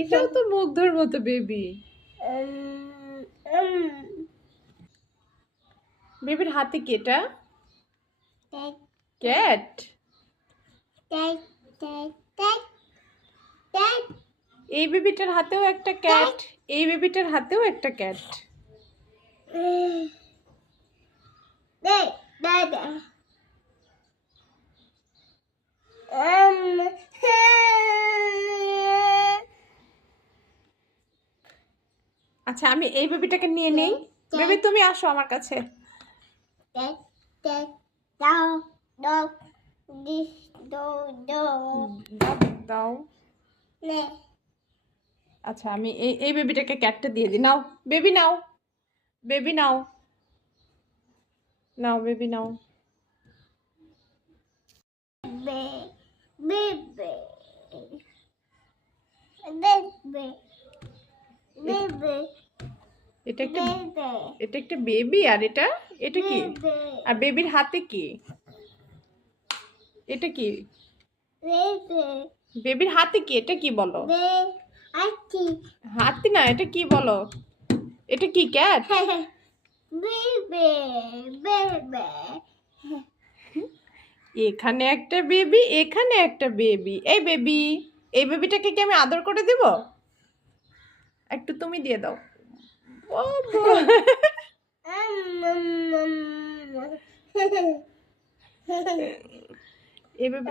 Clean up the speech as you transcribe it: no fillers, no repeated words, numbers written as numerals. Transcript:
এটাও তো মুগ্ধর মতো বেবি। বেবির হাতে কি এটা? ক্যাট। এই বেবিটার হাতেও একটা ক্যাট, এই বেবিটার হাতেও একটা ক্যাট। আচ্ছা, আমি এই বেবিটাকে নিয়ে নেই। বেবি তুমি আসো আমার কাছে। দাও। আচ্ছা, আমি এই বেবিটাকে ক্যাটটা দিয়ে দিই। নাও বেবি, নাও বেবি, নাও নাও বেবি, নাও। এটা একটা বেবি। আর এটা এটা কি? আর বেবির হাতে কি? এটা কি? বেবির হাতে কি? এটা কি বলো? হাতি না, এটা কি বলো? এটা কি ক্যাট? এখানে একটা বেবি, এখানে একটা বেবি। এই বেবি, এই বেবিটাকে কি আমি আদর করে দেব? একটু তুমি দিয়ে দাও। এই বেবি